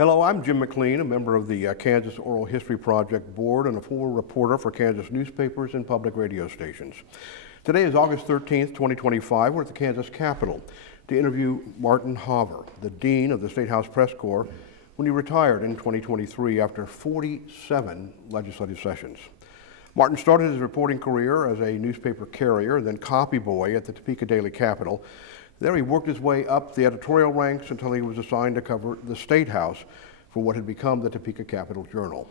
Hello, I'm Jim McLean, a member of the Kansas Oral History Project Board and a former reporter for Kansas newspapers and public radio stations. Today is August 13th, 2025. We're at the Kansas Capitol to interview Martin Hawver, the Dean of the Statehouse Press Corps, when he retired in 2023 after 47 legislative sessions. Martin started his reporting career as a newspaper carrier and then copyboy at the Topeka Daily Capital. There he worked his way up the editorial ranks until he was assigned to cover the Statehouse for what had become the Topeka Capital-Journal.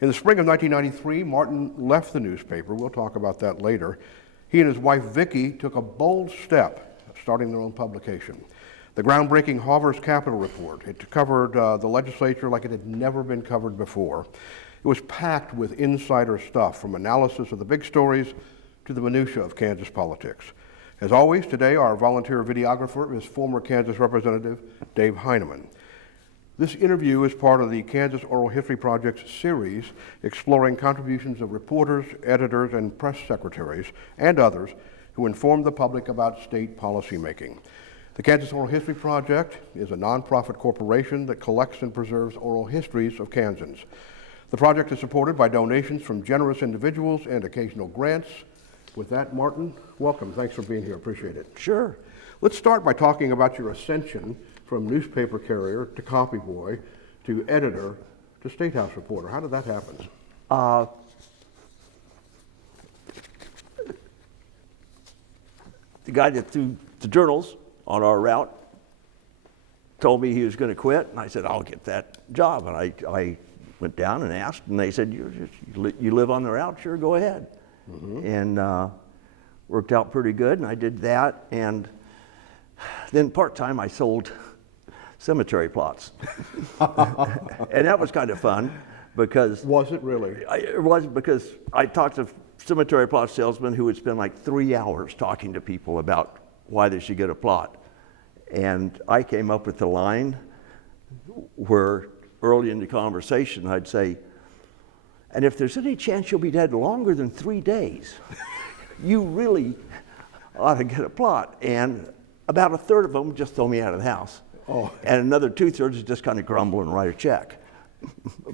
In the spring of 1993, Martin left the newspaper. We'll talk about that later. He and his wife Vickie took a bold step, starting their own publication. The groundbreaking Hawver's Capital Report. It covered the legislature like it had never been covered before. It was packed with insider stuff, from analysis of the big stories to the minutia of Kansas politics. As always, today our volunteer videographer is former Kansas Representative Dave Heineman. This interview is part of the Kansas Oral History Project's series exploring contributions of reporters, editors, and press secretaries, and others who inform the public about state policymaking. The Kansas Oral History Project is a nonprofit corporation that collects and preserves oral histories of Kansans. The project is supported by donations from generous individuals and occasional grants. With that, Martin, welcome. Thanks for being here. Appreciate it. Sure. Let's start by talking about your ascension from newspaper carrier to copyboy to editor to Statehouse reporter. How did that happen? The guy that threw the journals on our route told me he was going to quit, and I said, I'll get that job. And I went down and asked, and they said, you live on the route? Sure, go ahead. Mm-hmm. And worked out pretty good, and I did that. And then part-time I sold cemetery plots. And that was kind of fun because... Was it really? It was, because I talked to cemetery plot salesmen who would spend like 3 hours talking to people about why they should get a plot. And I came up with the line where early in the conversation I'd say, and if there's any chance you'll be dead longer than 3 days, you really ought to get a plot. And about a third of them just throw me out of the house. Oh. And another 2/3 just kind of grumble and write a check.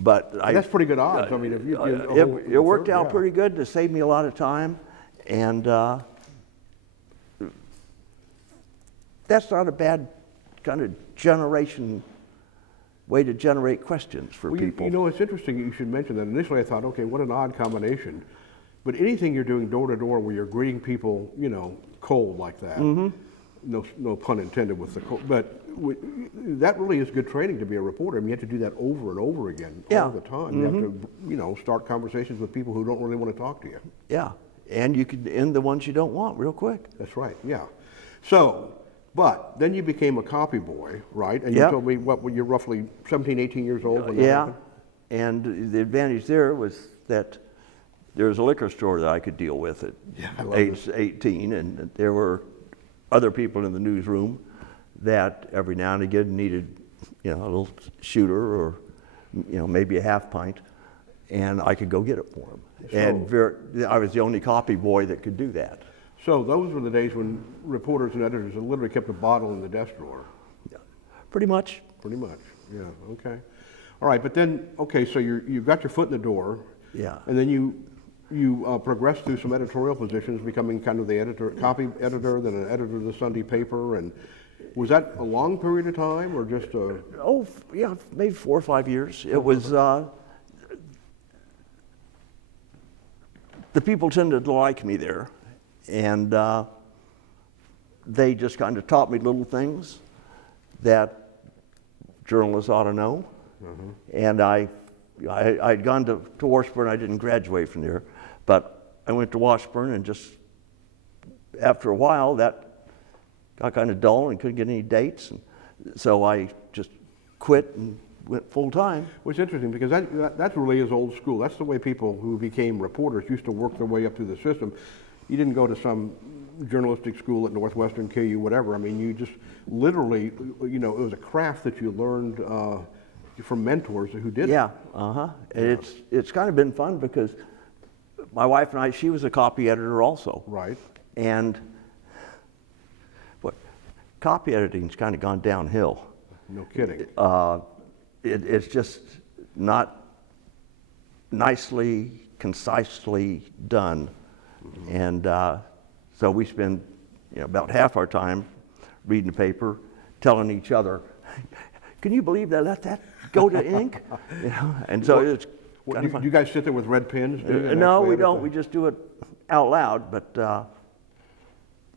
But that's pretty good odds. I mean, if you it worked out pretty good to save me a lot of time, and that's not a bad kind of way to generate questions for people. You know, it's interesting you should mention that. Initially I thought, okay, what an odd combination. But anything you're doing door to door where you're greeting people, you know, cold like that, mm-hmm. No pun intended with the cold, but that really is good training to be a reporter. I mean, you have to do that over and over again all the time. Mm-hmm. You have to, you know, start conversations with people who don't really want to talk to you. Yeah, and you can end the ones you don't want real quick. That's right, yeah. So, but then you became a copy boy, right? And you told me, when you're roughly 17, 18 years old? When yeah, and the advantage there was that there was a liquor store that I could deal with at age 18, and there were other people in the newsroom that every now and again needed, you know, a little shooter or, you know, maybe a half pint, and I could go get it for them. So, and I was the only copy boy that could do that. So those were the days when reporters and editors literally kept a bottle in the desk drawer. Yeah, pretty much. Pretty much, yeah, okay. All right, but then, okay, so you've got your foot in the door. Yeah. And then you progressed through some editorial positions, becoming kind of the copy editor, then an editor of the Sunday paper. And was that a long period of time or just a... Oh, yeah, maybe 4 or 5 years. It was, the people tended to like me there. And they just kind of taught me little things that journalists ought to know. Mm-hmm. And I'd gone to Washburn. I didn't graduate from there, but I went to Washburn, and just after a while that got kind of dull and couldn't get any dates, and so I just quit and went full time. Well, it's interesting because that really is old school. That's the way people who became reporters used to work their way up through the system. You didn't go to some journalistic school at Northwestern, KU, whatever. I mean, you just literally, you know, it was a craft that you learned from mentors who did it. Yeah, uh-huh. And it's kind of been fun because my wife and I, she was a copy editor also. Right. And copy editing's kind of gone downhill. No kidding. it's just not nicely, concisely done. And so we spend about half our time reading the paper, telling each other, can you believe they let that go to ink? And so it's kind of fun. Do you guys sit there with red pens? No, we don't. We just do it out loud. But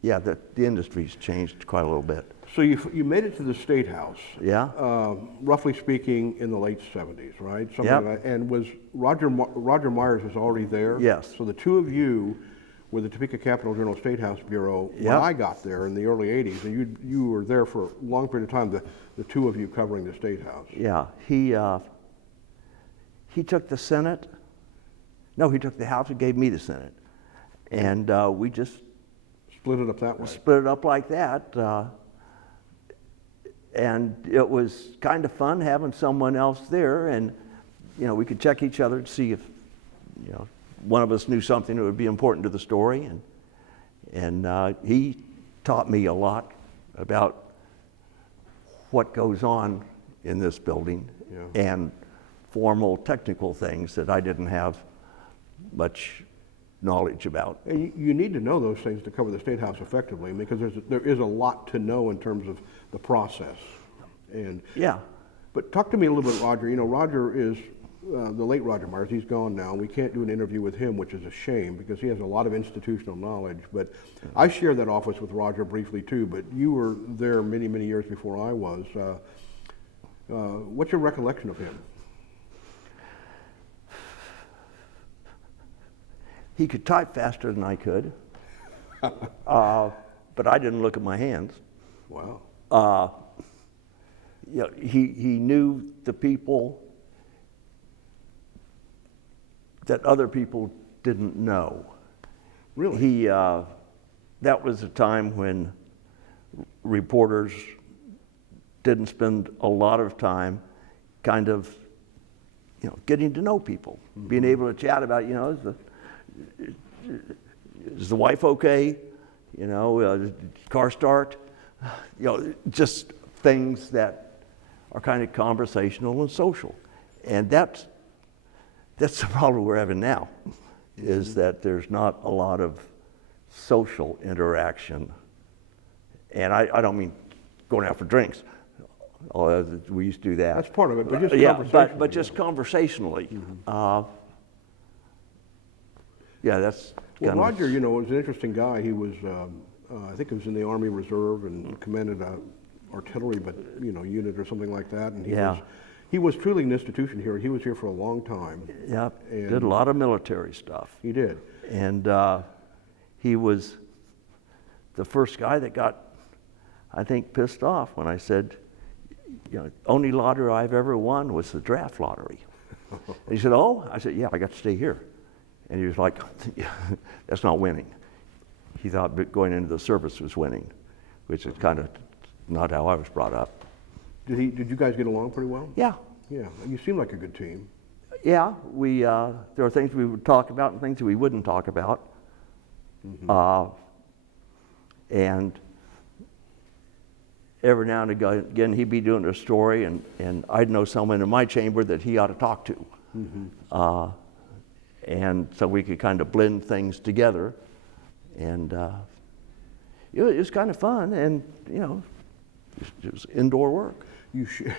yeah, the industry's changed quite a little bit. So you made it to the Statehouse. Yeah. Roughly speaking, in the late 70s, right? Something Yep. like that. And was Roger Myers was already there? Yes. So the two of you were the Topeka Capital-Journal Statehouse Bureau when Yep. I got there in the early 80s, and you were there for a long period of time, the two of you covering the Statehouse. Yeah. He took the Senate. No, he took the House and gave me the Senate. And we just Split it up that way. split it up like that. And it was kind of fun having someone else there, and we could check each other to see if one of us knew something that would be important to the story, and he taught me a lot about what goes on in this building. Yeah. And formal technical things that I didn't have much knowledge about. And you need to know those things to cover the Statehouse effectively, because there is a lot to know in terms of the process. And Yeah. But talk to me a little bit, Roger. Roger is the late Roger Myers. He's gone now. We can't do an interview with him, which is a shame because he has a lot of institutional knowledge. But I shared that office with Roger briefly too. But you were there many, many years before I was. What's your recollection of him? He could type faster than I could, but I didn't look at my hands. Wow. He knew the people that other people didn't know. Really? That was a time when reporters didn't spend a lot of time kind of getting to know people, being able to chat about, is the wife okay? Car start? Just things that are kind of conversational and social. And that's the problem we're having now, is that there's not a lot of social interaction. And I don't mean going out for drinks. We used to do that. That's part of it, but just yeah, conversationally. but just conversationally. Yeah, that's Well, kind Roger, was an interesting guy. He was, I think he was in the Army Reserve and commanded a artillery, unit or something like that. And he was truly an institution here. He was here for a long time. Yeah, And did a lot of military stuff. He did. And he was the first guy that got, I think, pissed off when I said, only lottery I've ever won was the draft lottery. And he said, oh? I said, yeah, I got to stay here. And he was like, that's not winning. He thought going into the service was winning, which is kind of not how I was brought up. Did you guys get along pretty well? Yeah. Yeah. You seem like a good team. Yeah, there are things we would talk about and things that we wouldn't talk about. And every now and again, he'd be doing a story, and I'd know someone in my chamber that he ought to talk to. And so we could kind of blend things together. And it was kind of fun, and it was indoor work.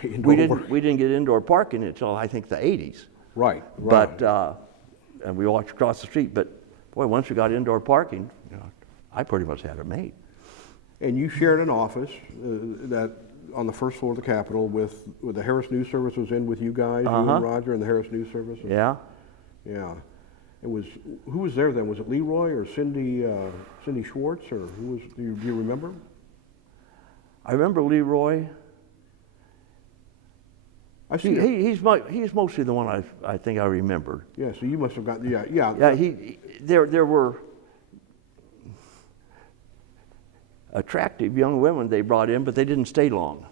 Indoor work. We didn't get indoor parking until I think the 80s. Right. But and we walked across the street. But boy, once we got indoor parking, I pretty much had it made. And you shared an office that on the first floor of the Capitol with the Harris News Service was in with you guys, you and Roger, and the Harris News Service. Yeah. Yeah. Who was there then? Was it Leroy or Cindy Schwartz, or who was? Do you remember? I remember Leroy. I see. He's mostly the one I think I remembered. Yeah. So you must have got. Yeah. Yeah. Yeah. There were attractive young women they brought in, but they didn't stay long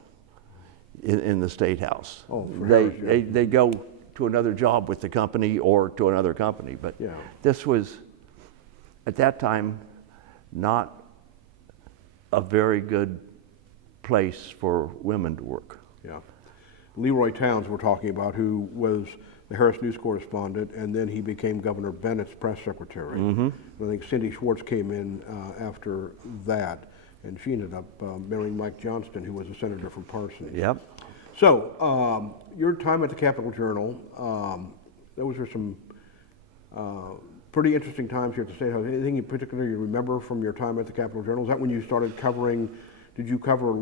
in the Statehouse. Oh, they go to another job with the company or to another company. But this was, at that time, not a very good place for women to work. Yeah. Leroy Towns we're talking about, who was the Harris News correspondent, and then he became Governor Bennett's press secretary. I think Cindy Schwartz came in after that, and she ended up marrying Mike Johnston, who was a senator from Parsons. Yep. So, your time at the Capital-Journal, those were some pretty interesting times here at the State House. Anything in particular you remember from your time at the Capital-Journal? Is that when you started covering, did you cover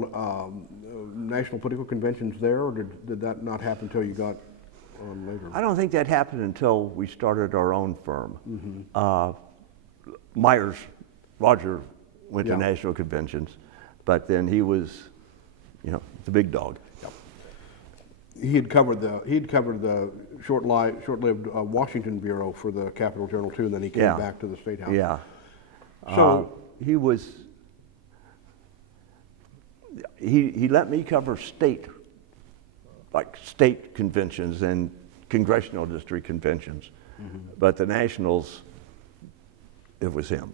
national political conventions there, or did that not happen until you got on later? I don't think that happened until we started our own firm. Roger went to national conventions, but then he was, the big dog. He'd covered the short-lived Washington bureau for the Capital-Journal too, and then he came back to the State House. Yeah. So he let me cover state conventions and congressional district conventions, but the nationals, it was him.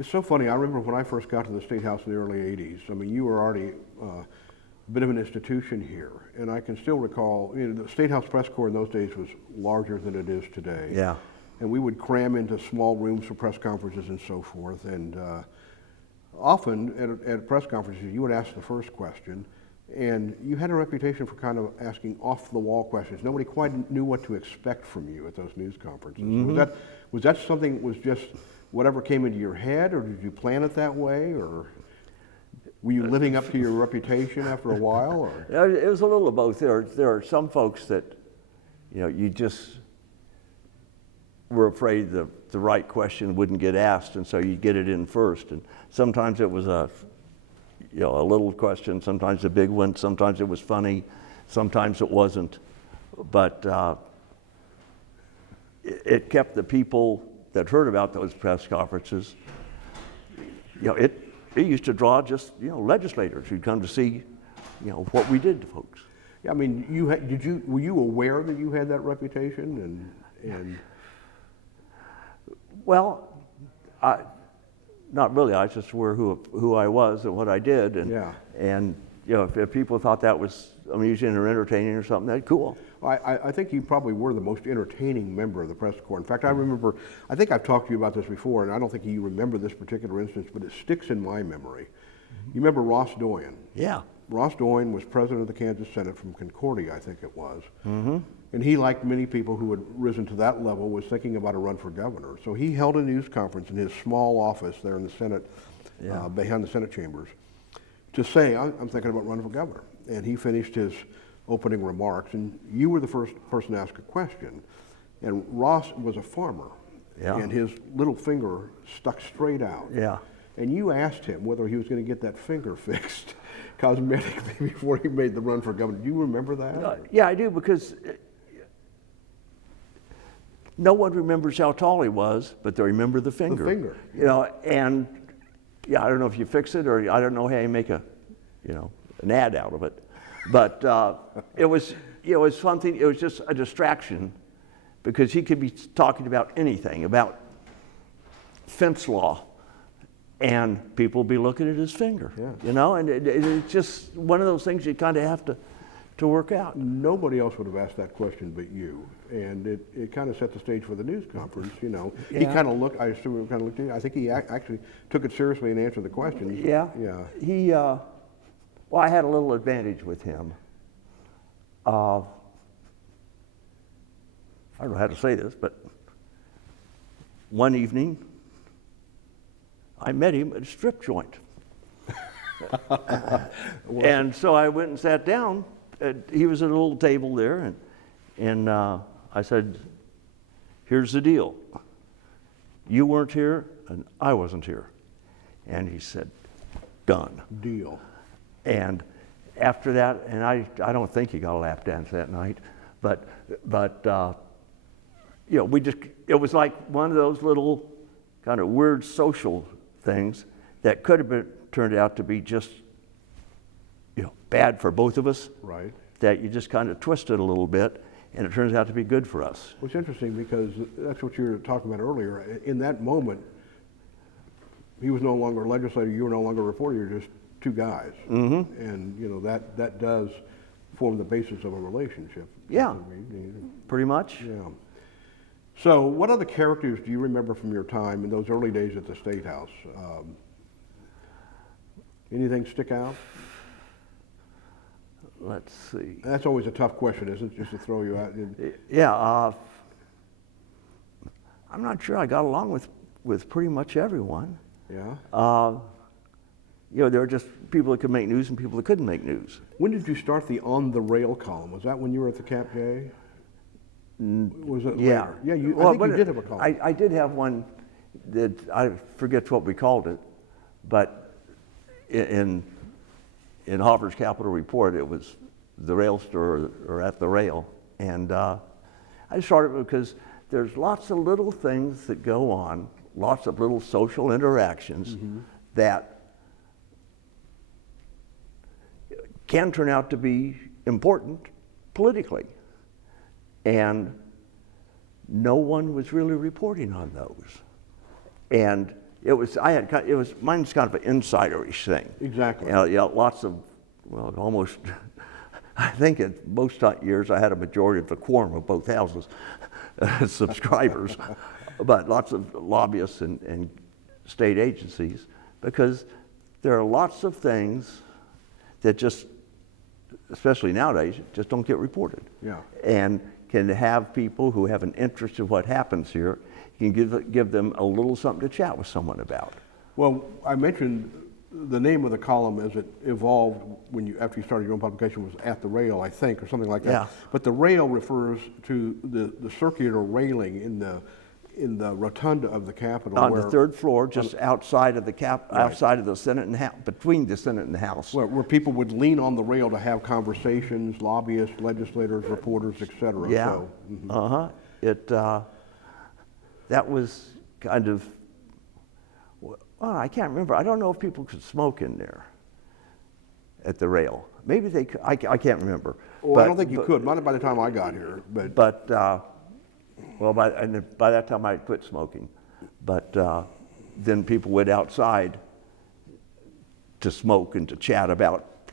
It's so funny. I remember when I first got to the State House in the early '80s. I mean, you were already a bit of an institution here, and I can still recall. The State House press corps in those days was larger than it is today. Yeah. And we would cram into small rooms for press conferences and so forth. And often at press conferences, you would ask the first question, and you had a reputation for kind of asking off-the-wall questions. Nobody quite knew what to expect from you at those news conferences. Was that something that was just whatever came into your head, or did you plan it that way, or were you living up to your reputation after a while? Or? It was a little of both. There are some folks that, you just were afraid the right question wouldn't get asked, and so you get it in first. And sometimes it was a little question, sometimes a big one, sometimes it was funny, sometimes it wasn't. But it kept the people that heard about those press conferences, it used to draw just legislators who'd come to see what we did to folks. Yeah, I mean, were you aware that you had that reputation and Well, not really. I was just aware who I was and what I did, and if people thought that was amusing or entertaining or something, that's cool. I think you probably were the most entertaining member of the press corps. In fact, I think I've talked to you about this before, and I don't think you remember this particular instance, but it sticks in my memory. You remember Ross Doyen? Yeah. Ross Doyen was president of the Kansas Senate from Concordia, I think it was. And he, like many people who had risen to that level, was thinking about a run for governor. So he held a news conference in his small office there in the Senate, behind the Senate chambers, to say, I'm thinking about running for governor. And he finished his opening remarks, and you were the first person to ask a question. And Ross was a farmer, and his little finger stuck straight out. Yeah. And you asked him whether he was going to get that finger fixed cosmetically before he made the run for governor. Do you remember that? Yeah, I do, because no one remembers how tall he was, but they remember the finger. The finger. And I don't know if you fix it, or I don't know how you make an ad out of it. But it was something. It was just a distraction, because he could be talking about anything, about fence law, and people would be looking at his finger. And it's just one of those things you kind of have to work out. Nobody else would have asked that question but you, and it kind of set the stage for the news conference. He kind of looked. I assume he kind of looked at you. I think he actually took it seriously and answered the questions. Yeah. Well, I had a little advantage with him. I don't know how to say this, but one evening I met him at a strip joint. And so I went and sat down. He was at a little table there, and I said, here's the deal. You weren't here, and I wasn't here. And he said, done. Deal. And after that, and I don't think he got a lap dance that night, but it was like one of those little kind of weird social things that could have turned out to be just bad for both of us. Right. That you just kind of twisted a little bit, and it turns out to be good for us. Well, it's interesting, because that's what you were talking about earlier. In that moment, he was no longer a legislator, you were no longer a reporter, you were just two guys. And that does form the basis of a relationship. Yeah, pretty much. Yeah. So what other characters do you remember from your time in those early days at the State House? Anything stick out? Let's see. That's always a tough question, isn't it? Just to throw you out. Yeah, I'm not sure I got along with pretty much everyone. Yeah. There were just people that could make news and people that couldn't make news. When did you start the On the Rail column? Was that when you were at the Cap J? Was it Yeah. later? Yeah, I think you did have a column. I did have one that, I forget what we called it, but in Hawver's Capital Report, it was the railster or at the rail. And I started because there's lots of little things that go on, lots of little social interactions that can turn out to be important politically. And no one was really reporting on those. And mine's kind of an insiderish thing. Exactly. Lots of, well, almost, I think at most years I had a majority of the quorum of both houses, subscribers, but lots of lobbyists and state agencies, because there are lots of things that just, especially nowadays, just don't get reported. Yeah. And can have people who have an interest in what happens here, you can give them a little something to chat with someone about. Well, I mentioned the name of the column as it evolved after you started your own publication was At the Rail, I think, or something like that. Yeah. But the rail refers to the circular railing in the rotunda of the Capitol. On the third floor, just outside of the outside of the Senate and House, between the Senate and the House. Where people would lean on the rail to have conversations, lobbyists, legislators, reporters, etc. Yeah. So, That was kind of, well, I can't remember. I don't know if people could smoke in there at the rail. Maybe they could. I can't remember. Well, I don't think you could. Not by the time I got here. But well, by that time I quit smoking. But then people went outside to smoke and to chat about,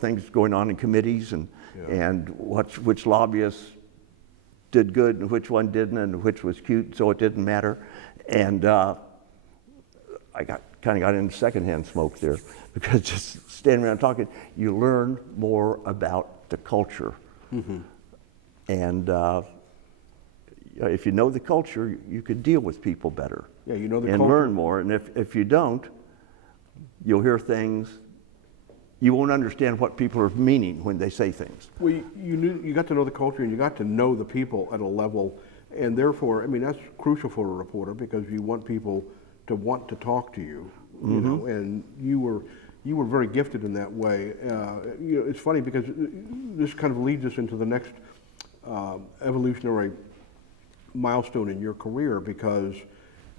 things going on in committees and which lobbyists did good and which one didn't and which was cute, so it didn't matter. And I kind of got into secondhand smoke there, because just standing around talking, you learn more about the culture. And if you know the culture, you could deal with people better. Yeah, you know the and culture. learn more. And if you don't, you'll hear things. You won't understand what people are meaning when they say things. Well, you got to know the culture, and you got to know the people at a level, and therefore, I mean, that's crucial for a reporter, because you want people to want to talk to you, you know, and you were very gifted in that way. It's funny because this kind of leads us into the next evolutionary milestone in your career, because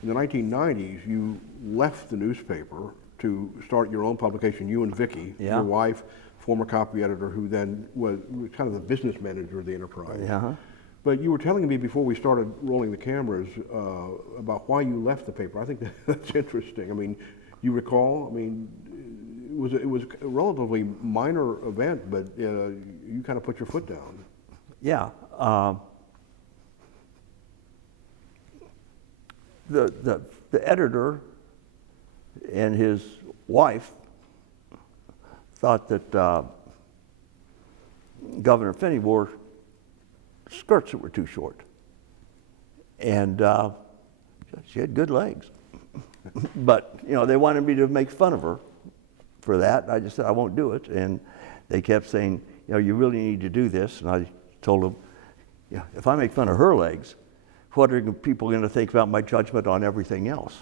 in the 1990s you left the newspaper to start your own publication, you and Vickie, your wife, former copy editor, who then was kind of the business manager of the enterprise. But you were telling me before we started rolling the cameras about why you left the paper. I think that's interesting. I mean, you recall? I mean, it was a relatively minor event, but you kind of put your foot down. Yeah. The editor and his wife thought that Governor Finney wore skirts that were too short. And she had good legs. But, they wanted me to make fun of her for that. I just said, I won't do it. And they kept saying, you really need to do this. And I told them, if I make fun of her legs, what are people going to think about my judgment on everything else?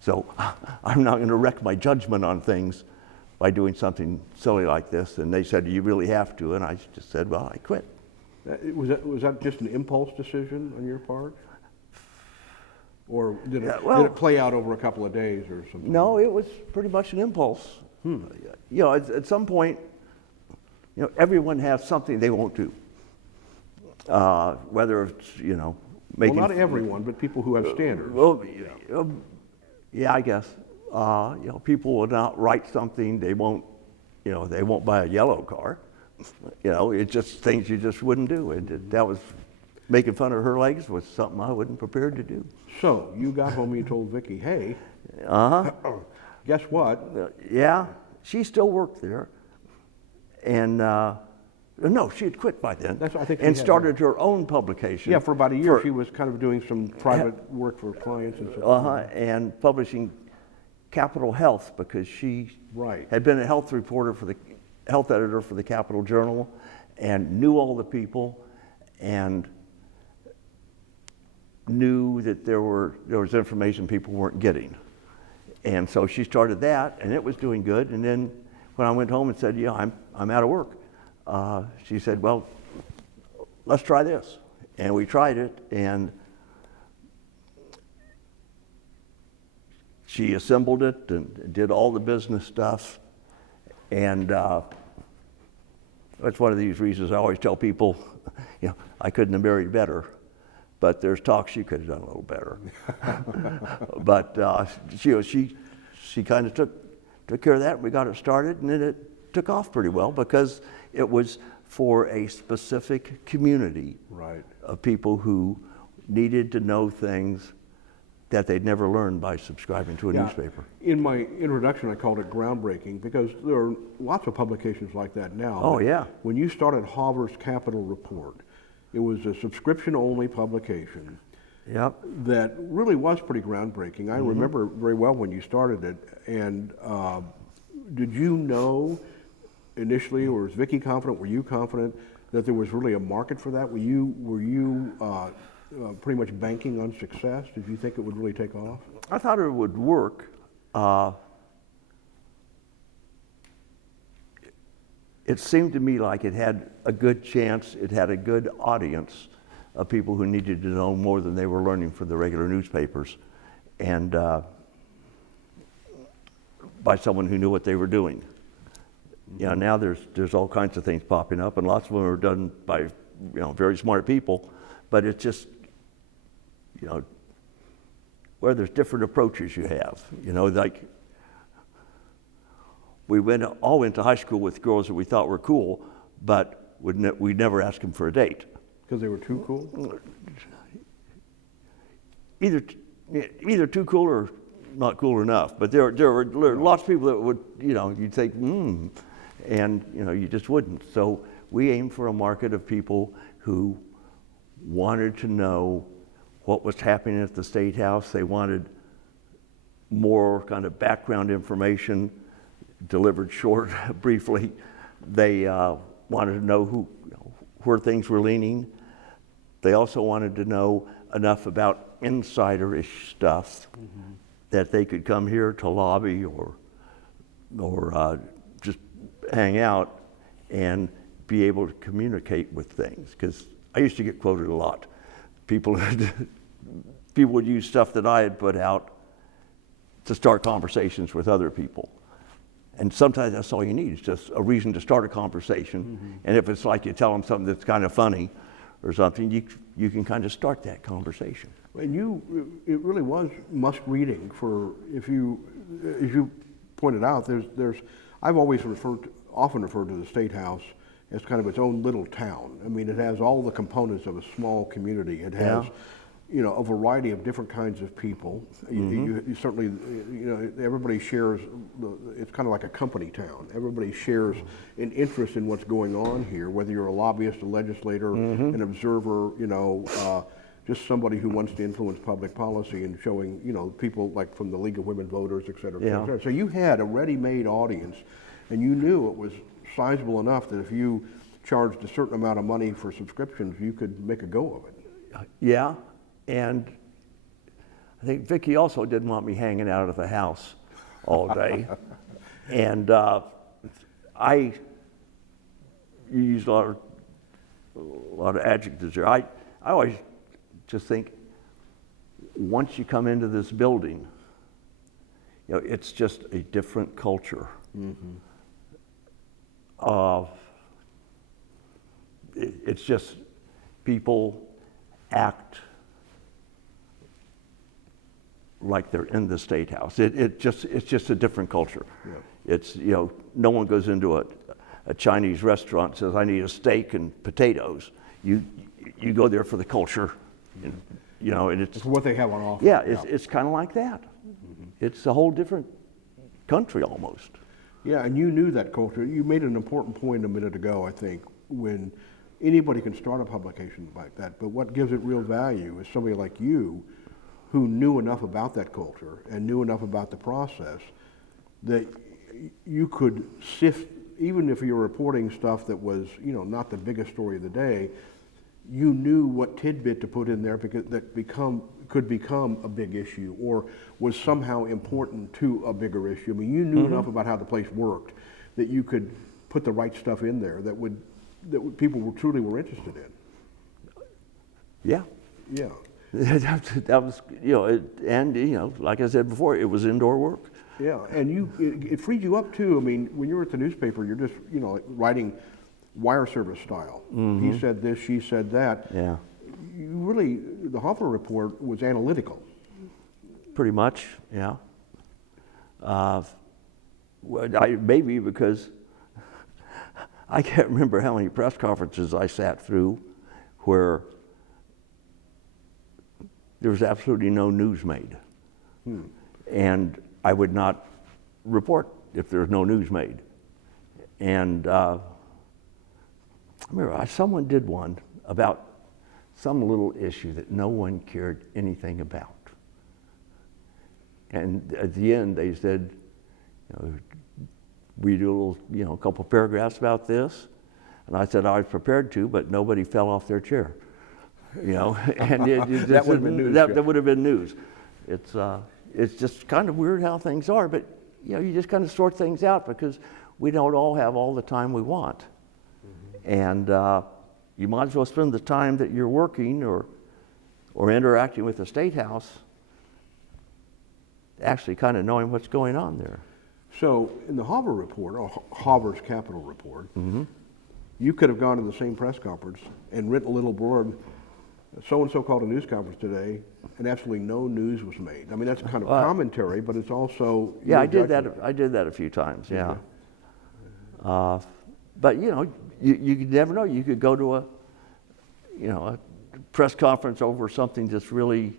So I'm not going to wreck my judgment on things by doing something silly like this. And they said, you really have to. And I just said, well, I quit. Was that just an impulse decision on your part? Or did it play out over a couple of days or something? No, it was pretty much an impulse. At some point, everyone has something they won't do. Whether it's, making... Well, not everyone, but people who have standards. Yeah, I guess. People will not write something, they won't buy a yellow car, You know, it's just things you just wouldn't do. That was, making fun of her legs was something I wasn't prepared to do. So you got home and you told Vickie, hey, guess what? Yeah, she still worked there. And no, she had quit by then. I think she and had, started her own publication. Yeah, for about a year she was kind of doing some private work for clients and so on. And publishing Capital Health, because she had been a health reporter for the health editor for the Capital-Journal and knew all the people and knew that there was information people weren't getting. And so she started that, and it was doing good. And then when I went home and said, yeah, I'm out of work, she said, well, let's try this. And we tried it, and she assembled it and did all the business stuff. And that's one of these reasons I always tell people, you know, I couldn't have married better, but there's talk she could have done a little better. But she kind of took care of that. We got it started, and then it took off pretty well because it was for a specific community of people who needed to know things that they'd never learned by subscribing to a newspaper. In my introduction, I called it groundbreaking because there are lots of publications like that now. Oh, yeah. When you started Hawver's Capital Report, it was a subscription-only publication that really was pretty groundbreaking. I remember very well when you started it. And did you know initially, or was Vickie confident, were you confident that there was really a market for that? Were you pretty much banking on success? Did you think it would really take off? I thought it would work. It seemed to me like it had a good chance, it had a good audience of people who needed to know more than they were learning from the regular newspapers, and by someone who knew what they were doing. You know, now there's all kinds of things popping up, and lots of them are done by very smart people, but it's just, where there's different approaches you have. Like we all went to high school with girls that we thought were cool, but we'd never ask them for a date. Because they were too cool? Either too cool or not cool enough. But there were lots of people that would, you'd think, and you just wouldn't. So we aimed for a market of people who wanted to know what was happening at the State House. They wanted more kind of background information delivered short, briefly. They wanted to know where things were leaning. They also wanted to know enough about insider-ish stuff that they could come here to lobby or just hang out and be able to communicate with things. Because I used to get quoted a lot. People would use stuff that I had put out to start conversations with other people. And sometimes that's all you need, is just a reason to start a conversation. And if it's like you tell them something that's kind of funny or something, you can kind of start that conversation. And it really was must reading for, as you pointed out, I've always often referred to the State House as kind of its own little town. I mean, it has all the components of a small community. It has, a variety of different kinds of people. You certainly, everybody shares, it's kind of like a company town. Everybody shares an interest in what's going on here, whether you're a lobbyist, a legislator, an observer, just somebody who wants to influence public policy and showing, people like from the League of Women Voters, et cetera, et cetera. So you had a ready-made audience, and you knew it was sizable enough that if you charged a certain amount of money for subscriptions, you could make a go of it. Yeah, and I think Vickie also didn't want me hanging out at the house all day. And I used a lot of adjectives there. I always just think, once you come into this building, it's just a different culture. It's just people act like they're in the State House. It's just a different culture. It's no one goes into a Chinese restaurant says, I need a steak and potatoes, you go there for the culture, and, you know, and It's what they have on offer. yeah, it's kind of like that. It's a whole different country almost. Yeah, and you knew that culture. You made an important point a minute ago, I think, when anybody can start a publication like that, but what gives it real value is somebody like you who knew enough about that culture and knew enough about the process that you could sift, even if you're reporting stuff that was, you know, not the biggest story of the day, you knew what tidbit to put in there because that could become a big issue or was somehow important to a bigger issue. I mean, you knew enough about how the place worked that you could put the right stuff in there that people truly were interested in. Yeah. Yeah. That was, you know, and, you know, like I said before, it was indoor work. Yeah, and it freed you up too. I mean, when you're at the newspaper, you're just, you know, like writing wire service style. He said this, she said that. Yeah. You really, the Hawver report was analytical. Pretty much, yeah. Maybe because I can't remember how many press conferences I sat through where there was absolutely no news made. And I would not report if there's no news made. And I remember someone did one about some little issue that no one cared anything about. And at the end they said, you know, we do a little, you know, a couple paragraphs about this. And I said I was prepared to, but nobody fell off their chair. You know, and that would have been news. That would have been news. It's just kind of weird how things are, but you know, you just kind of sort things out because we don't all have all the time we want. And you might as well spend the time that you're working or interacting with the State House actually kind of knowing what's going on there. So in the Hawver report, or Hawver's Capital report, you could have gone to the same press conference and written a little blurb, so-and-so called a news conference today, and absolutely no news was made. I mean, that's kind of commentary, but it's also... Yeah, I did that a few times, yeah. But, you know, you never know. You could go to a press conference over something that's really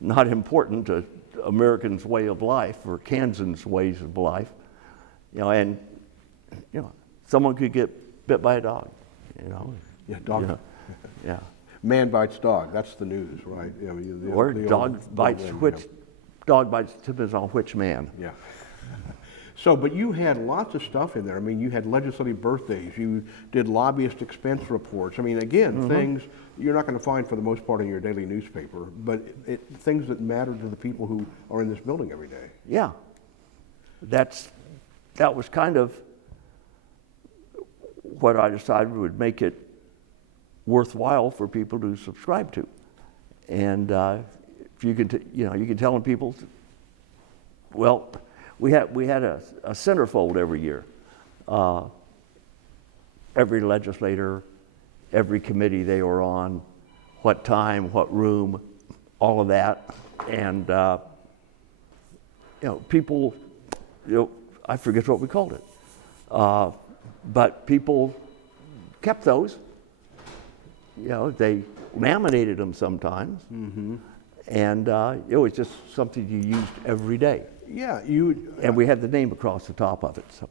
not important to Americans' way of life or Kansans' ways of life, you know, and, you know, someone could get bit by a dog, you know. Yeah, dog. You know, yeah. Man bites dog. That's the news, right? I mean, Or dog bites depends on which man. Yeah. So, but you had lots of stuff in there. I mean, you had legislative birthdays. You did lobbyist expense reports. I mean, again, things you're not going to find for the most part in your daily newspaper, but things that matter to the people who are in this building every day. Yeah. That was kind of what I decided would make it worthwhile for people to subscribe to. And if you could, you could tell people, well, we had a centerfold every year. Every legislator, every committee they were on, what time, what room, all of that. And people, I forget what we called it. But people kept those. You know, they laminated them sometimes. And it was just something you used every day. Yeah, and we had the name across the top of it. So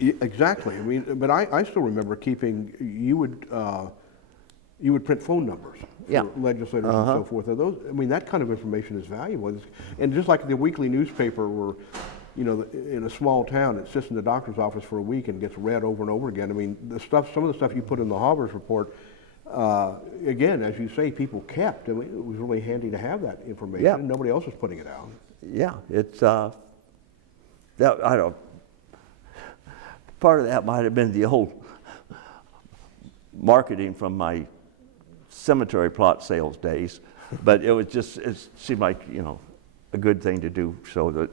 exactly. I mean, but I still remember keeping. You would print phone numbers for legislators and so forth. Those, I mean, that kind of information is valuable. And just like the weekly newspaper, where in a small town, it sits in the doctor's office for a week and gets read over and over again. I mean, some of the stuff you put in the Hawver's report. Again, as you say, people kept. I mean, it was really handy to have that information, and nobody else was putting it out. Yeah, it's I don't. Part of that might have been the whole marketing from my cemetery plot sales days, but it seemed like a good thing to do so that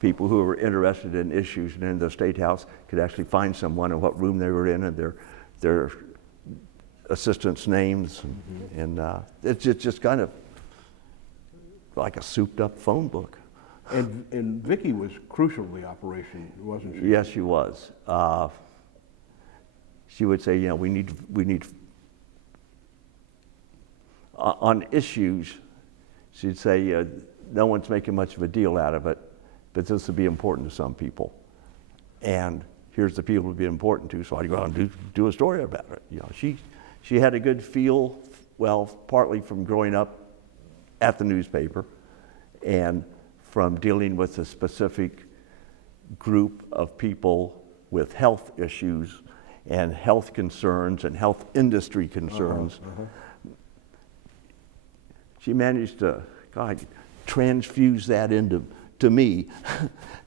people who were interested in issues and in the State House could actually find someone and what room they were in and their assistants' names, and it's just kind of like a souped-up phone book. And Vickie was crucial to the operation, wasn't she? Yes, she was. She would say, we need on issues, she'd say, no one's making much of a deal out of it, but this would be important to some people. And here's the people it would be important to, so I'd go out and do a story about it. She had a good feel, well, partly from growing up at the newspaper and from dealing with a specific group of people with health issues and health concerns and health industry concerns. She managed to, transfuse that into me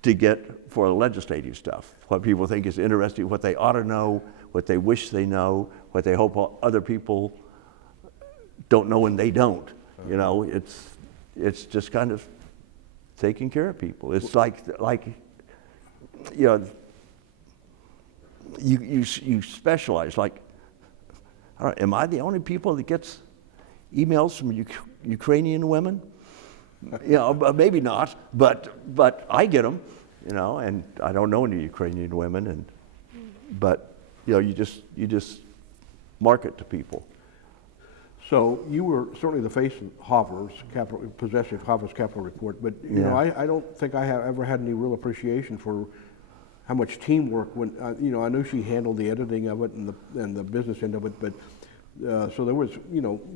to get for the legislative stuff, what people think is interesting, what they ought to know, what they wish they know, what they hope other people don't know and they don't. It's just kind of taking care of people. It's like you specialize. Like, I don't know, am I the only people that gets emails from Ukrainian women? Maybe not, but I get them, and I don't know any Ukrainian women, but you just market to people. So you were certainly the face of Hawver's Capital, possessing Hawver's Capital Report, but I don't think I have ever had any real appreciation for how much teamwork went. I know she handled the editing of it and the business end of it, but so there was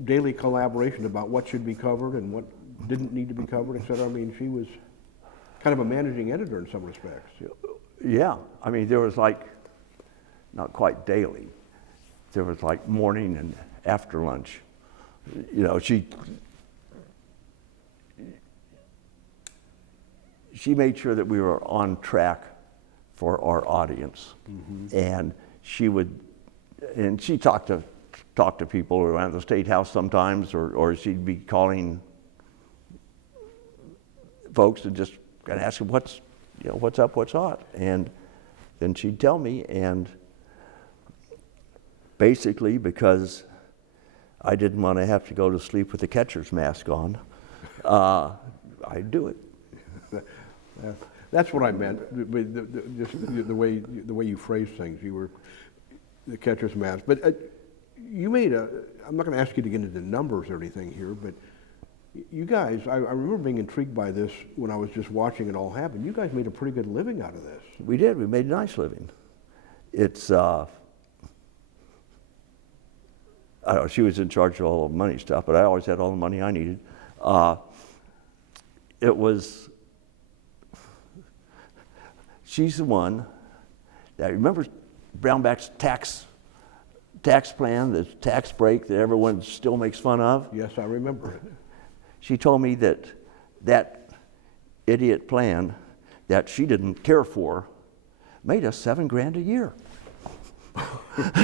daily collaboration about what should be covered and what didn't need to be covered, etc. I mean, she was kind of a managing editor in some respects. Yeah, I mean, there was not quite daily. There was morning and after lunch. She made sure that we were on track for our audience, and she talked to people around the State House sometimes, or she'd be calling folks and just kind of ask them what's up, what's hot, and then she'd tell me, and basically because I didn't want to have to go to sleep with the catcher's mask on, I'd do it. That's what I meant. Just the way you phrase things. You were the catcher's mask, but you made I'm not going to ask you to get into numbers or anything here, but you guys, I remember being intrigued by this when I was just watching it all happen. You guys made a pretty good living out of this. We did. We made a nice living. It's I don't know, she was in charge of all the money stuff, but I always had all the money I needed. She's the one that, remember Brownback's tax plan, the tax break that everyone still makes fun of? Yes, I remember it. She told me that idiot plan that she didn't care for made us $7,000 a year.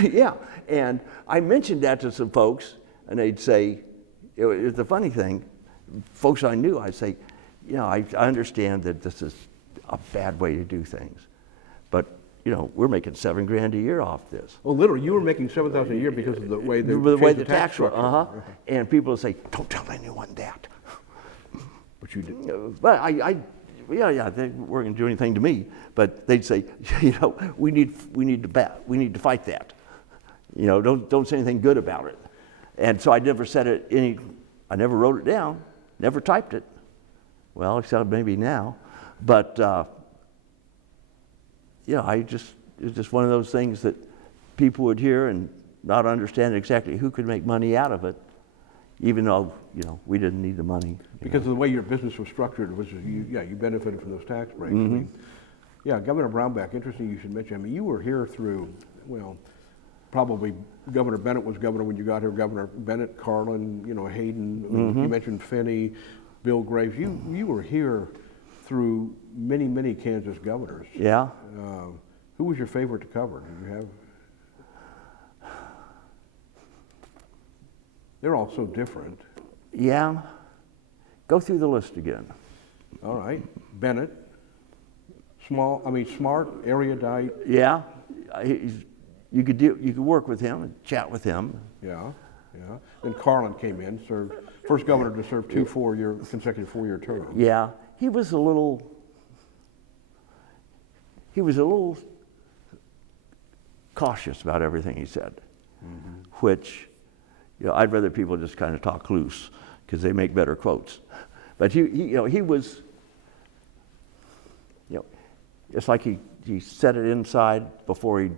Yeah, and I mentioned that to some folks, and they'd say, it's the funny thing, folks I knew, I'd say, I understand that this is a bad way to do things, but we're making $7,000 a year off this. Well, literally, you were making $7,000 a year because of the way the tax structure. Uh-huh. And people would say, "Don't tell anyone that." But you did. But they weren't going to do anything to me. But they'd say, we need to fight that. Don't say anything good about it. And so I never said it I never wrote it down, never typed it. Well, except maybe now, but. It's just one of those things that people would hear and not understand exactly who could make money out of it, even though, we didn't need the money. Because of the way your business was structured, you benefited from those tax breaks. Mm-hmm. I mean, Governor Brownback, interesting you should mention, you were here through, probably Governor Bennett was governor when you got here, Governor Bennett, Carlin, Hayden, you mentioned Finney, Bill Graves. You were here through many, many Kansas governors. Yeah. Who was your favorite to cover? Did you have? They're all so different. Yeah. Go through the list again. All right. Bennett. Smart, erudite. Yeah. You could work with him and chat with him. Yeah. Then Carlin came in, served first governor to serve two consecutive four-year terms. Yeah. he was a little cautious about everything he said, which, you know, I'd rather people just kind of talk loose because they make better quotes. But he was, you know, it's like he said it inside before he'd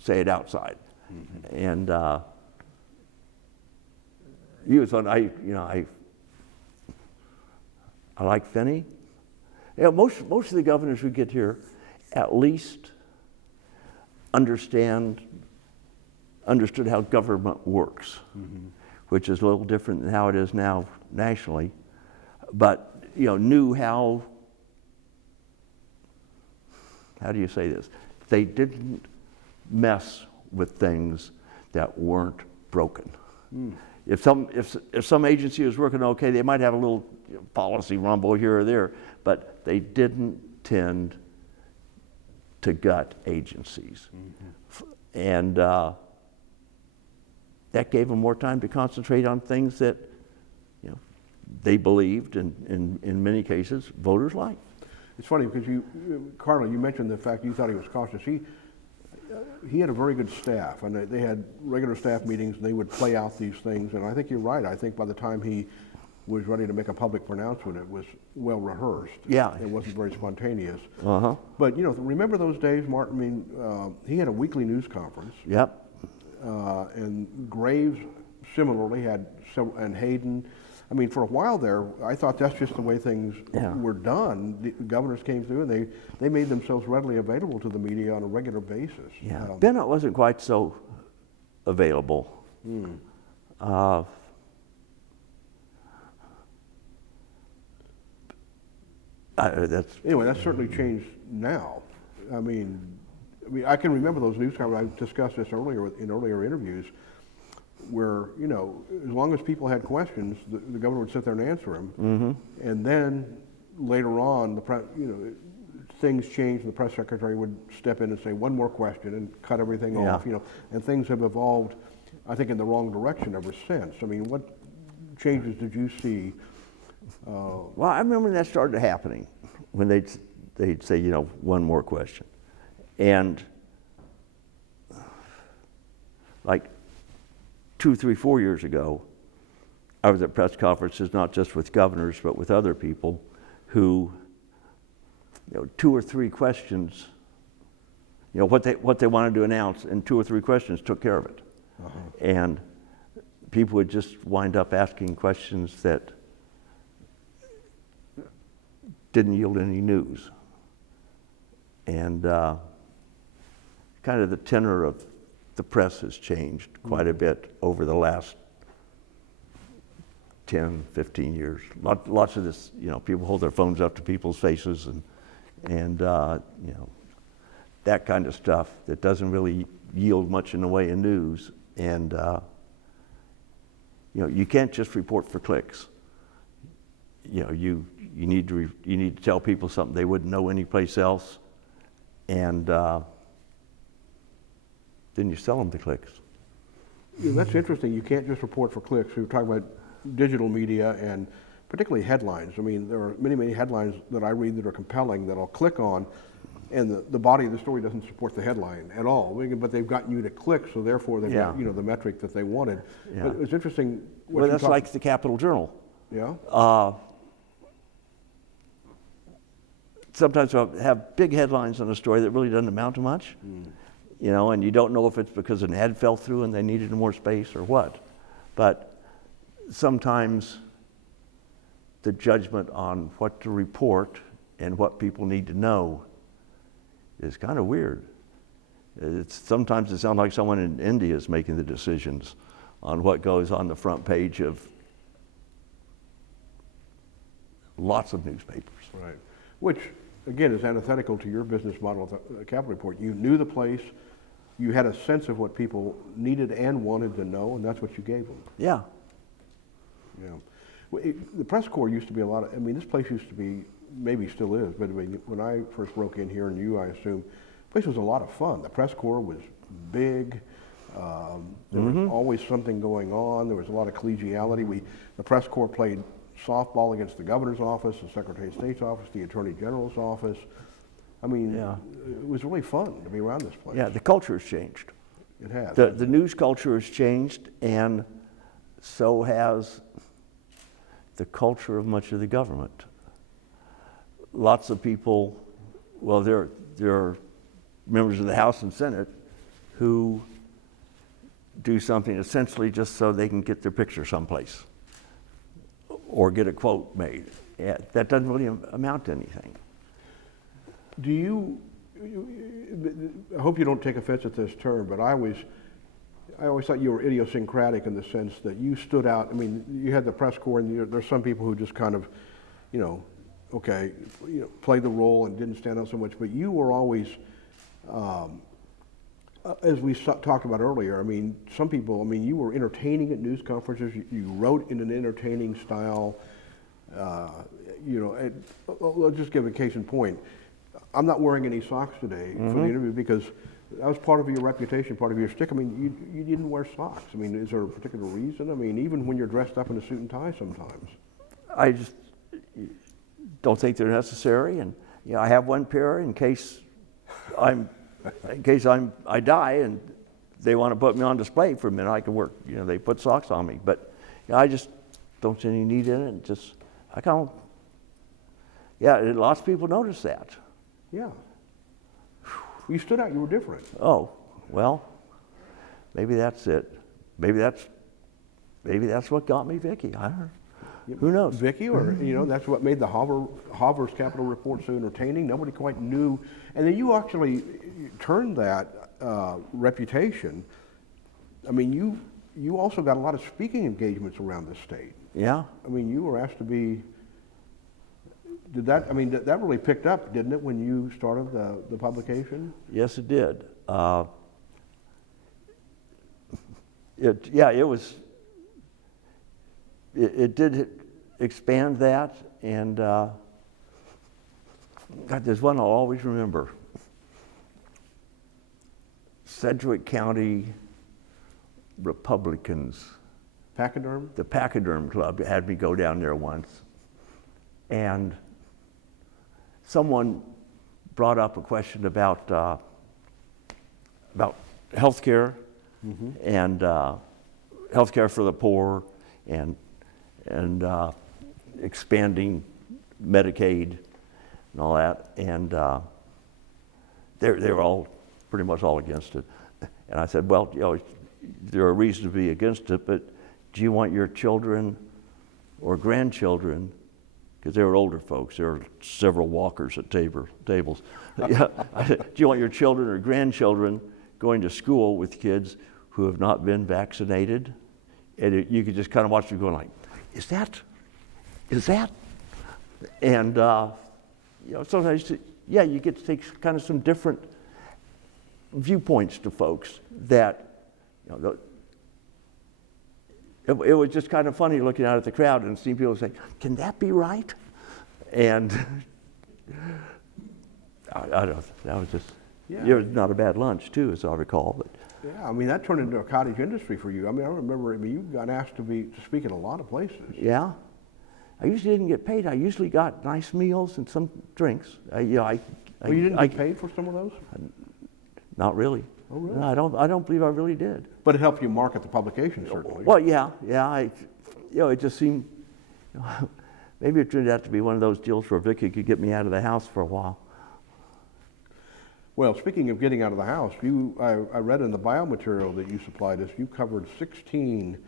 say it outside. And he was fun. I like Finney. You know, most of the governors who get here at least understood how government works, which is a little different than how it is now nationally. But, you know, knew how do you say this? They didn't mess with things that weren't broken. If some agency was working okay, they might have a little policy rumble here or there, but they didn't tend to gut agencies. And that gave them more time to concentrate on things that, you know, they believed, and in many cases, voters liked. It's funny because Carla, you mentioned the fact you thought he was cautious. He had a very good staff, and they had regular staff meetings, and they would play out these things. And I think you're right. I think by the time he was ready to make a public pronouncement, it was well rehearsed. Yeah. It wasn't very spontaneous. Uh-huh. But, you know, remember those days, Martin? I mean, he had a weekly news conference. Yep. And Graves similarly had, and Hayden. I mean, for a while there, I thought that's just the way things were done. The governors came through, and they made themselves readily available to the media on a regular basis. Yeah. Bennett wasn't quite so available. Anyway, that's certainly changed now. I mean, I can remember those news conferences. I discussed this earlier in earlier interviews, where, you know, as long as people had questions, the governor would sit there and answer them. And then later on, things changed, and the press secretary would step in and say one more question and cut everything off. You know, and things have evolved, I think, in the wrong direction ever since. I mean, what changes did you see? Well, I remember when that started happening, when they'd say, you know, one more question, and like 2, 3, 4 years ago, I was at press conferences, not just with governors, but with other people who, you know, 2 or 3 questions, you know, what they wanted to announce, and 2 or 3 questions took care of it. And people would just wind up asking questions that didn't yield any news. And kind of the tenor of the press has changed quite a bit over the last 10, 15 years. Lots of this, you know, people hold their phones up to people's faces and you know, that kind of stuff that doesn't really yield much in the way of news. And you know, you can't just report for clicks. You know, you need to tell people something they wouldn't know anyplace else, and then you sell them the clicks. Yeah, that's interesting. You can't just report for clicks. We were talking about digital media and particularly headlines. I mean, there are many headlines that I read that are compelling that I'll click on, and the body of the story doesn't support the headline at all. But they've gotten you to click, so therefore they've got, you know, the metric that they wanted. But it's interesting. Well, that's like the Capital-Journal. Yeah. Sometimes I'll have big headlines on a story that really doesn't amount to much, you know, and you don't know if it's because an ad fell through and they needed more space or what. But sometimes the judgment on what to report and what people need to know is kind of weird. Sometimes it sounds like someone in India is making the decisions on what goes on the front page of lots of newspapers. Right. Which, again, is antithetical to your business model of the Capital Report. You knew the place, you had a sense of what people needed and wanted to know, and that's what you gave them. Yeah. Yeah. Well, the press corps used to be this place used to be, maybe still is, but I mean, when I first broke in here, and you, I assume, the place was a lot of fun. The press corps was big. There was always something going on. There was a lot of collegiality. The press corps played softball against the governor's office, the Secretary of State's office, the Attorney General's office. I mean, Yeah. it was really fun to be around this place. Yeah, the culture has changed. It has. The news culture has changed, and so has the culture of much of the government. Lots of people, well, there are members of the House and Senate who do something essentially just so they can get their picture someplace or get a quote made. Yeah, that doesn't really amount to anything. Do you, I hope you don't take offense at this term, but I always thought you were idiosyncratic in the sense that you stood out. I mean, you had the press corps, and there's some people who just kind of, played the role and didn't stand out so much, but you were always, as we talked about earlier, I mean, some people, I mean, you were entertaining at news conferences, you wrote in an entertaining style, and, I'll just give a case in point. I'm not wearing any socks today for the interview because that was part of your reputation, part of your shtick. I mean, you didn't wear socks. I mean, is there a particular reason? I mean, even when you're dressed up in a suit and tie sometimes. I just don't think they're necessary, and I have one pair in case I die and they want to put me on display for a minute. I can work. They put socks on me, but I just don't see any need in it. Just lots of people notice that. Yeah. You stood out. You were different. Oh, well, maybe that's it. Maybe that's what got me Vickie. I don't know. Who knows? Vickie, or that's what made the Hawver's Capital report so entertaining. Nobody quite knew, and then you actually turned that reputation. I mean, you also got a lot of speaking engagements around the state. Yeah. I mean, you were asked to be. That really picked up, didn't it, when you started the publication? Yes, it did. It did expand that, and God, there's one I'll always remember. Sedgwick County Republicans. Pachyderm? The Pachyderm Club had me go down there once, and someone brought up a question about health care and health care for the poor and expanding Medicaid and all that, and they were all pretty much all against it. And I said, well, there are reasons to be against it, but do you want your children or grandchildren? Because they were older folks. There were several walkers at tables. Do you want your children or grandchildren going to school with kids who have not been vaccinated? And you could just kind of watch them going like, is that? And sometimes, you get to take kind of some different viewpoints to folks that, it was just kind of funny looking out at the crowd and seeing people say, can that be right? And I don't know, that was just, it was not a bad lunch too, as I recall. But yeah, I mean, that turned into a cottage industry for you. I mean, I remember, you got asked to speak in a lot of places. Yeah. I usually didn't get paid. I usually got nice meals and some drinks. You didn't get paid for some of those? Not really. Oh, really? No, I don't believe I really did. But it helped you market the publication, certainly. Well, yeah. It just seemed, maybe it turned out to be one of those deals where Vickie could get me out of the house for a while. Well, speaking of getting out of the house, I read in the biomaterial that you supplied us, you covered 16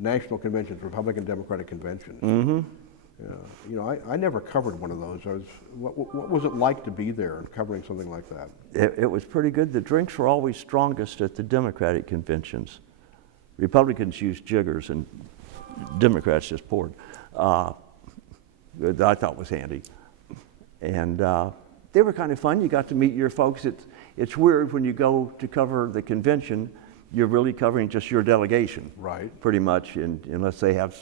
national conventions, Republican Democratic conventions. Mm-hmm. Yeah. I never covered one of those. What was it like to be there and covering something like that? It was pretty good. The drinks were always strongest at the Democratic conventions. Republicans used jiggers and Democrats just poured. I thought was handy. And they were kind of fun. You got to meet your folks. It's weird when you go to cover the convention, you're really covering just your delegation. Right. Pretty much, unless they have,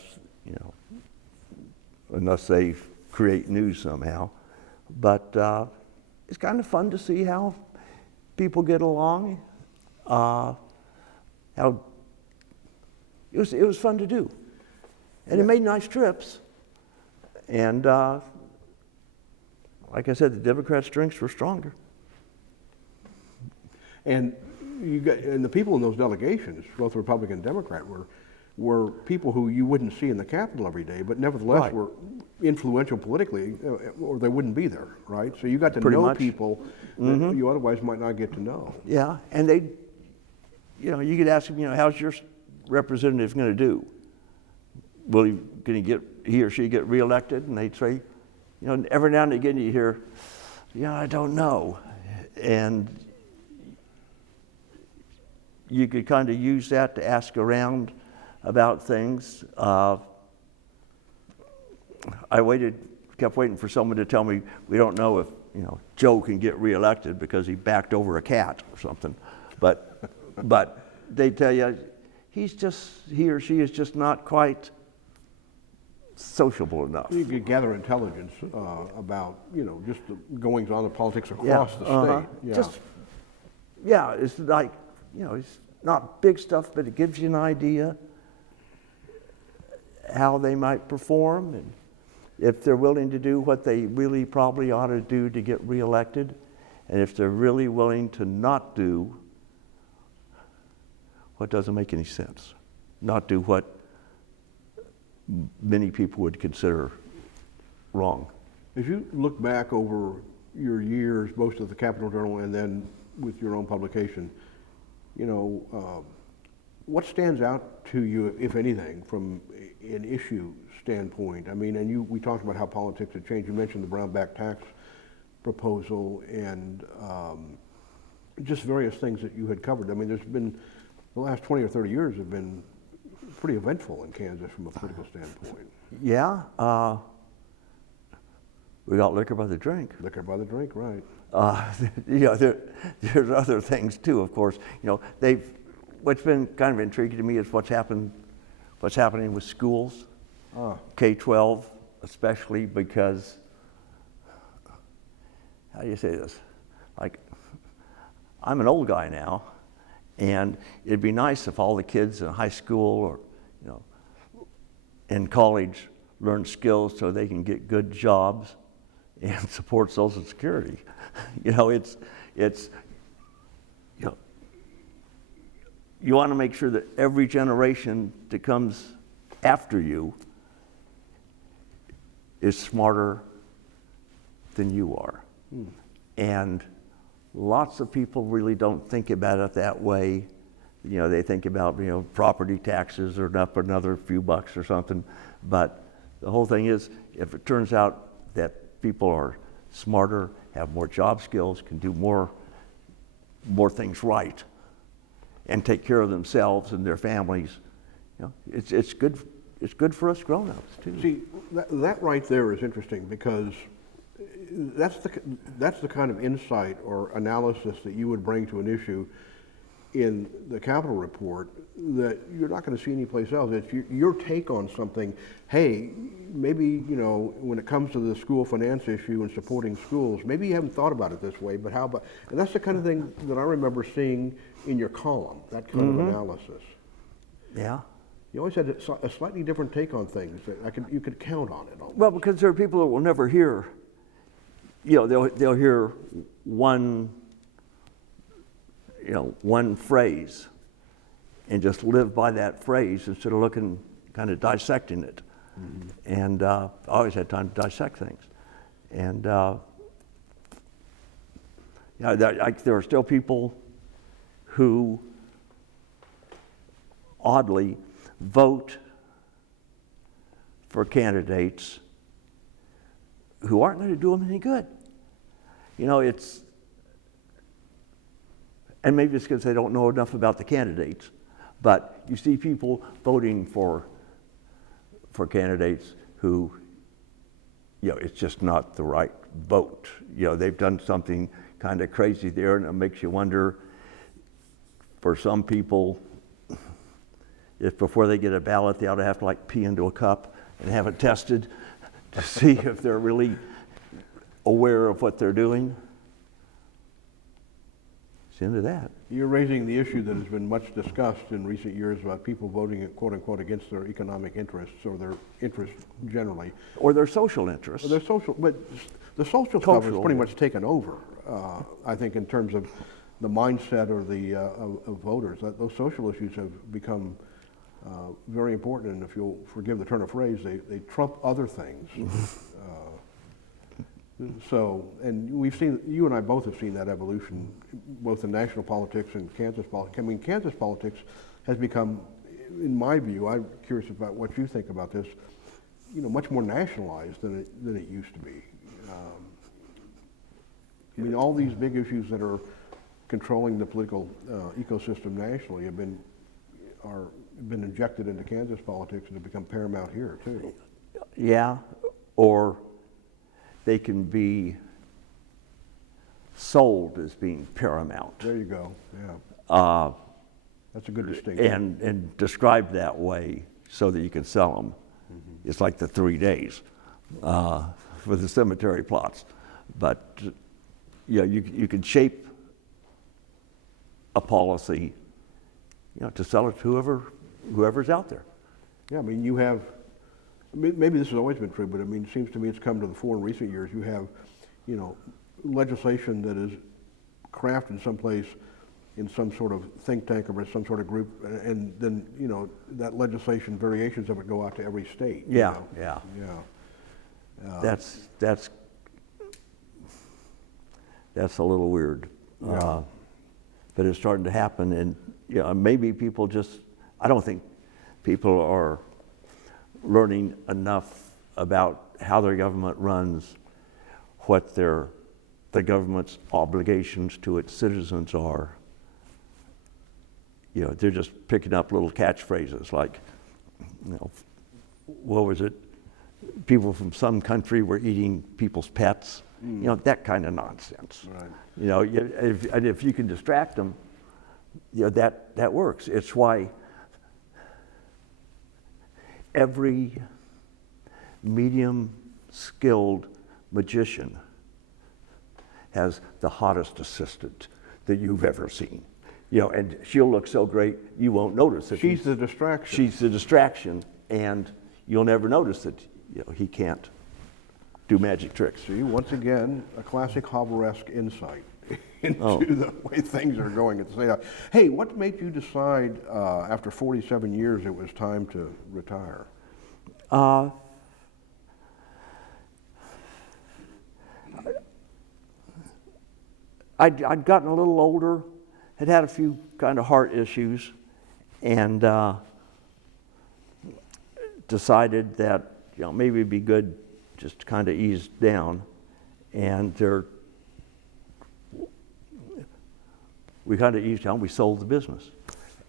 unless they create news somehow. But it's kind of fun to see how people get along. It was fun to do. And it made nice trips. And like I said, the Democrats' strengths were stronger. And the people in those delegations, both Republican and Democrat, were people who you wouldn't see in the Capitol every day, but nevertheless Right. were influential politically, or they wouldn't be there, right? So you got to Pretty know much. people that you otherwise might not get to know. Yeah, and they, you could ask them, how's your representative going to do? Can he or she get reelected? And they'd say, every now and again you hear, I don't know. And you could kind of use that to ask around about things. I kept waiting for someone to tell me, we don't know if, Joe can get reelected because he backed over a cat or something. But they tell you, he or she is just not quite sociable enough. You could gather intelligence about, just the goings on of politics across the state. It's like, it's not big stuff, but it gives you an idea how they might perform and if they're willing to do what they really probably ought to do to get reelected, and if they're really willing to not do what doesn't make any sense, not do what many people would consider wrong. As you look back over your years, both at the Capital-Journal and then with your own publication, what stands out to you, if anything, from an issue standpoint? I mean, and we talked about how politics had changed. You mentioned the brown-back tax proposal and just various things that you had covered. I mean, there's been, the last 20 or 30 years have been pretty eventful in Kansas from a political standpoint. Yeah, we got liquor by the drink. Liquor by the drink, right. There's other things too, of course. What's been kind of intriguing to me is what's happening with schools, K-12 especially, because, how do you say this? Like, I'm an old guy now, and it'd be nice if all the kids in high school or, in college learn skills so they can get good jobs and support Social Security. You want to make sure that every generation that comes after you is smarter than you are. And lots of people really don't think about it that way. They think about, property taxes are up another few bucks or something. But the whole thing is, if it turns out that people are smarter, have more job skills, can do more things right, and take care of themselves and their families, it's good for us grown-ups too. See, that right there is interesting because that's the kind of insight or analysis that you would bring to an issue in the Capitol report that you're not going to see anyplace else. It's your take on something. Hey, maybe, when it comes to the school finance issue and supporting schools, maybe you haven't thought about it this way, but how about, and that's the kind of thing that I remember seeing in your column, that kind of analysis. Yeah. You always had a slightly different take on things that you could count on it almost. Well, because there are people that will never hear, they'll hear one phrase and just live by that phrase instead of looking, kind of dissecting it. And I always had time to dissect things. And there are still people who oddly vote for candidates who aren't going to do them any good. And maybe it's because they don't know enough about the candidates, but you see people voting for candidates who, it's just not the right vote. They've done something kind of crazy there, and it makes you wonder, for some people, if before they get a ballot, they ought to have to pee into a cup and have it tested to see if they're really aware of what they're doing. it's the end of that. You're raising the issue that has been much discussed in recent years about people voting, quote unquote, against their economic interests or their interests generally. Or their social interests. But the social stuff is pretty much taken over, I think, in terms of the mindset or the of voters. Those social issues have become very important, and if you'll forgive the turn of phrase, they trump other things. So, and we've seen, you and I both have seen that evolution, both in national politics and Kansas politics. I mean, Kansas politics has become, in my view, I'm curious about what you think about this, much more nationalized than it used to be. I mean, all these big issues that are controlling the political ecosystem nationally have been injected into Kansas politics and have become paramount here too. Yeah, or they can be sold as being paramount. There you go. Yeah. That's a good distinction. And described that way so that you can sell them. Mm-hmm. It's like the 3 days for the cemetery plots. But you can shape a policy, to sell it to whoever's out there. Yeah, I mean, you have, maybe this has always been true, but I mean, it seems to me it's come to the fore in recent years. You have, legislation that is crafted someplace in some sort of think tank or some sort of group, and then, that legislation, variations of it go out to every state. Yeah. That's a little weird. Yeah. But it's starting to happen, and maybe people I don't think people are learning enough about how their government runs, what the government's obligations to its citizens are. They're just picking up little catchphrases like, what was it? People from some country were eating people's pets. That kind of nonsense. Right. If you can distract them, that works. It's why every medium-skilled magician has the hottest assistant that you've ever seen. And she'll look so great you won't notice it. She's the distraction. She's the distraction, and you'll never notice that he can't do magic tricks. See, once again, a classic Hawver-esque insight into the way things are going at the Statehouse. Hey, what made you decide after 47 years it was time to retire? I'd gotten a little older, had a few kind of heart issues, and decided that maybe it'd be good just to kind of ease down, and we kind of eased down. We sold the business,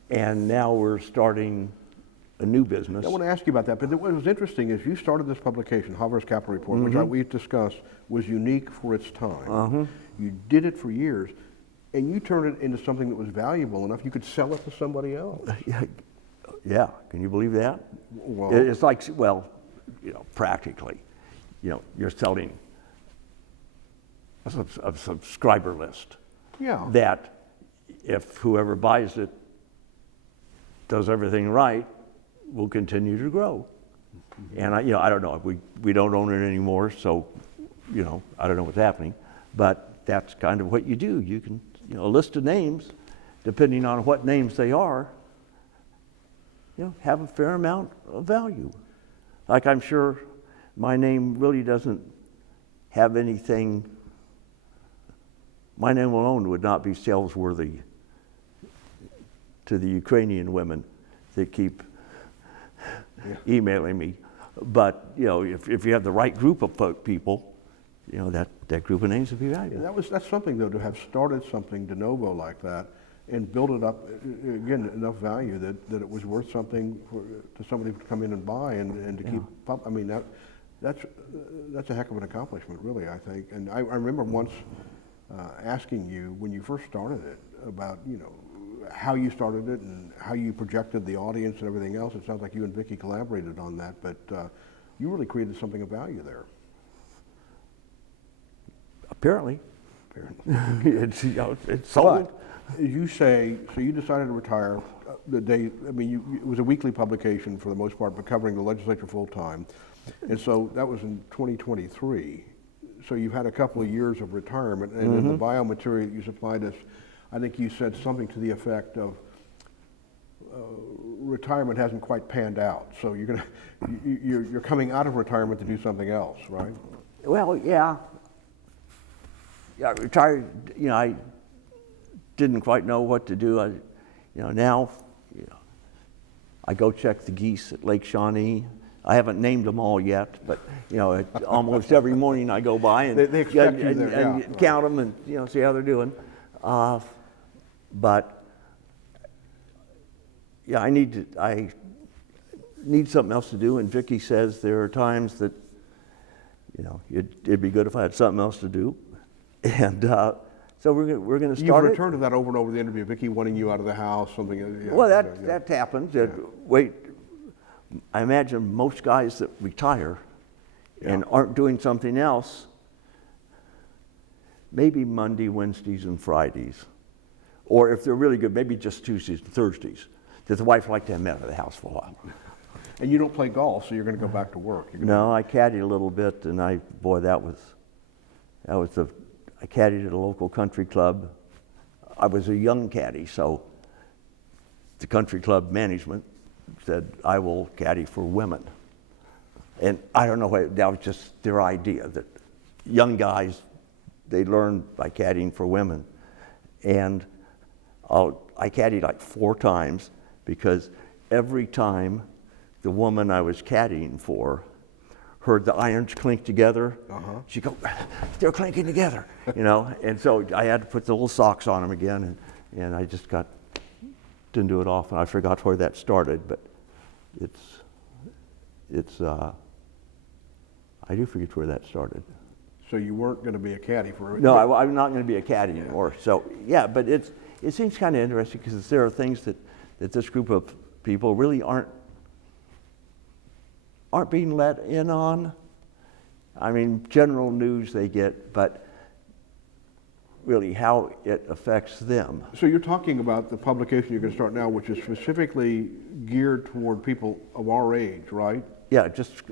and now we're starting a new business. I want to ask you about that, but what was interesting is you started this publication, Hawver's Capital Report, Mm-hmm. which we've discussed was unique for its time. Uh-huh. You did it for years, and you turned it into something that was valuable enough you could sell it to somebody else. Yeah, can you believe that? Well, It's like, practically, you're selling a subscriber list. Yeah. That if whoever buys it does everything right, will continue to grow. And I don't know, we don't own it anymore, so I don't know what's happening, but that's kind of what you do. You can, a list of names, depending on what names they are, have a fair amount of value. Like, I'm sure my name really doesn't have anything, my name alone would not be sales-worthy to the Ukrainian women that keep emailing me. But, if you have the right group of people, that group of names would be valuable. That's something, though, to have started something de novo like that and build it up, again, enough value that it was worth something to somebody to come in and buy and to keep up. I mean, that's a heck of an accomplishment, really, I think. And I remember once asking you, when you first started it, about, how you started it and how you projected the audience and everything else. It sounds like you and Vickie collaborated on that, but you really created something of value there. Apparently. apparently. It's sold. But you say, so you decided to retire the day, I mean, it was a weekly publication for the most part, but covering the legislature full-time. And so that was in 2023. So you've had a couple of years of retirement, and in the biomaterial you supplied us, I think you said something to the effect of retirement hasn't quite panned out. So you're coming out of retirement to do something else, right? Well, yeah. Yeah, retired, I didn't quite know what to do. Now, I go check the geese at Lake Shawnee. I haven't named them all yet, but almost every morning I go by and, they expect you there, and count them and see how they're doing. But yeah, I need something else to do. And Vickie says there are times that it'd be good if I had something else to do, and so we're going to start. You've returned to that over and over the interview. Vickie wanting you out of the house, something. Yeah, well, that happens. Yeah. Wait, I imagine most guys that retire and aren't doing something else, maybe Monday, Wednesdays, and Fridays, or if they're really good, maybe just Tuesdays and Thursdays. Does the wife like to have them out of the house for a while? And you don't play golf, so you're going to go back to work. No, I caddied a little bit, and I caddied at a local country club. I was a young caddy, so the country club management said, I will caddy for women. And I don't know, that was just their idea, that young guys, they learn by caddying for women. And I caddied like 4 times, because every time the woman I was caddying for heard the irons clink together, she'd go, they're clinking together, and so I had to put the little socks on them again, and I just didn't do it often. I forgot where that started, but I do forget where that started. So you weren't going to be a caddy for... No, I'm not going to be a caddy anymore. So yeah, but it seems kind of interesting, because there are things that this group of people really aren't being let in on. I mean, general news they get, but really how it affects them. So you're talking about the publication you're going to start now, which is specifically geared toward people of our age, right? Yeah, just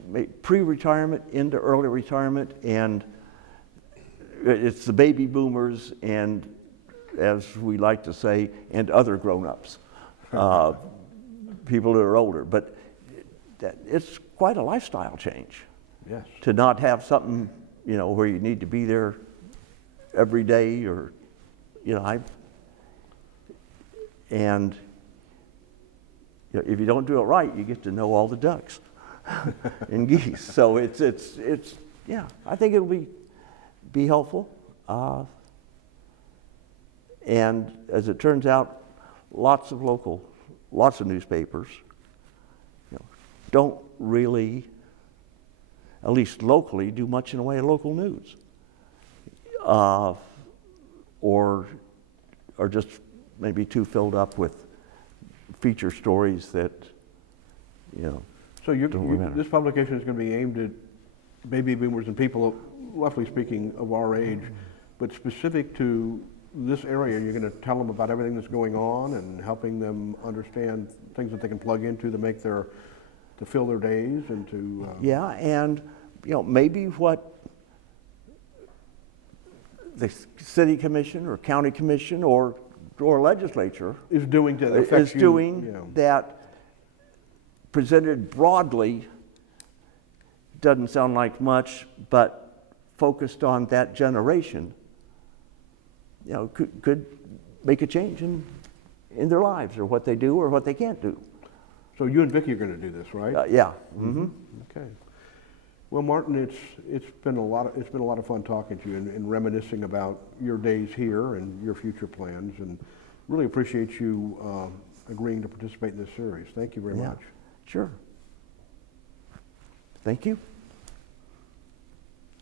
pre-retirement into early retirement, and it's the baby boomers, and as we like to say, and other grown-ups, people that are older. But it's quite a lifestyle change. Yes. To not have something, where you need to be there every day, or, and if you don't do it right, you get to know all the ducks and geese. So it's yeah, I think it'll be helpful. And as it turns out, lots of newspapers don't really, at least locally, do much in the way of local news, or are just maybe too filled up with feature stories that, So this publication is going to be aimed at baby boomers and people, roughly speaking, of our age, but specific to this area. You're going to tell them about everything that's going on and helping them understand things that they can plug into to fill their days and to... Yeah, and maybe what the city commission or county commission or legislature is doing to affect that, presented broadly, doesn't sound like much, but focused on that generation, could make a change in their lives, or what they do or what they can't do. So you and Vickie are going to do this, right? Yeah. Mm-hmm. Okay. Well, Martin, it's been a lot of fun talking to you and reminiscing about your days here and your future plans, and really appreciate you agreeing to participate in this series. Thank you very much. Sure. Thank you.